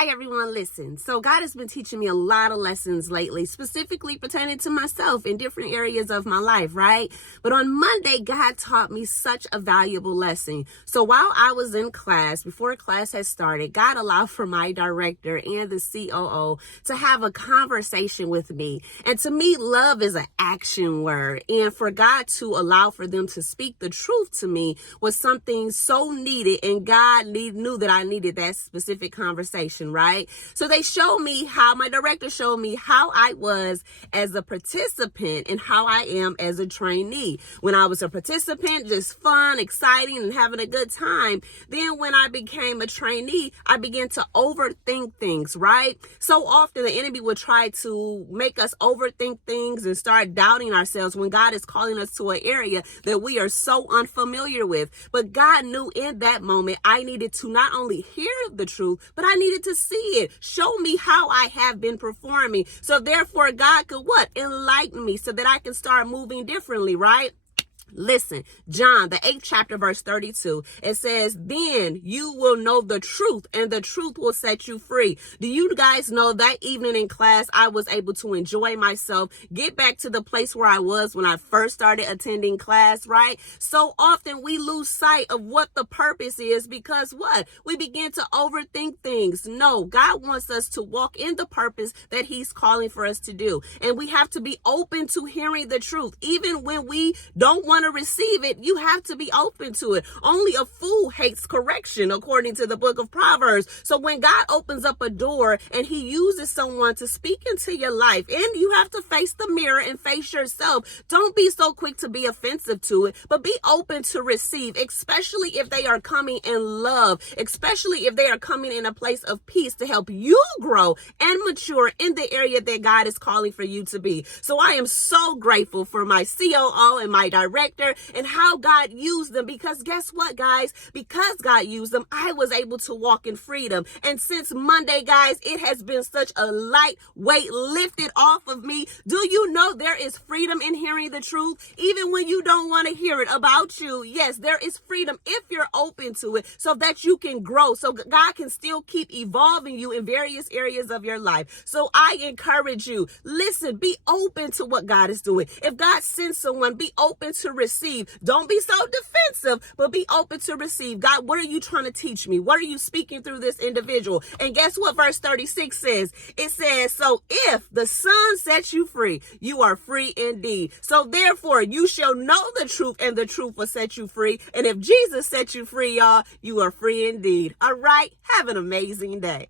Hi, everyone. Listen. So God has been teaching me a lot of lessons lately, specifically pertaining to myself in different areas of my life, right? But on Monday, God taught me such a valuable lesson. So while I was in class, before class had started, God allowed for my director and the COO to have a conversation with me. And to me, love is an action word. And for God to allow for them to speak the truth to me was something so needed. And God knew that I needed that specific conversation. Right? So they showed me how my director showed me how I was as a participant and how I am as a trainee. When I was a participant, just fun, exciting, and having a good time. Then when I became a trainee, I began to overthink things, right? So often the enemy would try to make us overthink things and start doubting ourselves when God is calling us to an area that we are so unfamiliar with. But God knew in that moment I needed to not only hear the truth, but I needed to see it. Show me how I have been performing. So therefore God could what? Enlighten me so that I can start moving differently, right? Listen, John, the 8th chapter, verse 32, it says, then you will know the truth and the truth will set you free. Do you guys know that evening in class, I was able to enjoy myself, get back to the place where I was when I first started attending class, right? So often we lose sight of what the purpose is because what? We begin to overthink things. No, God wants us to walk in the purpose that he's calling for us to do. And we have to be open to hearing the truth. Even when we don't want to receive it, you have to be open to it. Only a fool hates correction, according to the book of Proverbs. So when God opens up a door and he uses someone to speak into your life, and you have to face the mirror and face yourself, don't be so quick to be offensive to it, but be open to receive, especially if they are coming in love, especially if they are coming in a place of peace to help you grow and mature in the area that God is calling for you to be. So I am so grateful for my COO and my director and how God used them, because guess what, guys? Because God used them, I was able to walk in freedom. And since Monday, guys, it has been such a light weight lifted off of me. Do you know there is freedom in hearing the truth? Even when you don't want to hear it about you, yes, there is freedom if you're open to it so that you can grow, so God can still keep evolving you in various areas of your life. So I encourage you, listen, be open to what God is doing. If God sends someone, be open to receive. Don't be so defensive, but be open to receive. God, what are you trying to teach me? What are you speaking through this individual? And guess what verse 36 says? It says, so if the Son sets you free, you are free indeed. So therefore, you shall know the truth and the truth will set you free. And if Jesus set you free, y'all, you are free indeed. All right. Have an amazing day.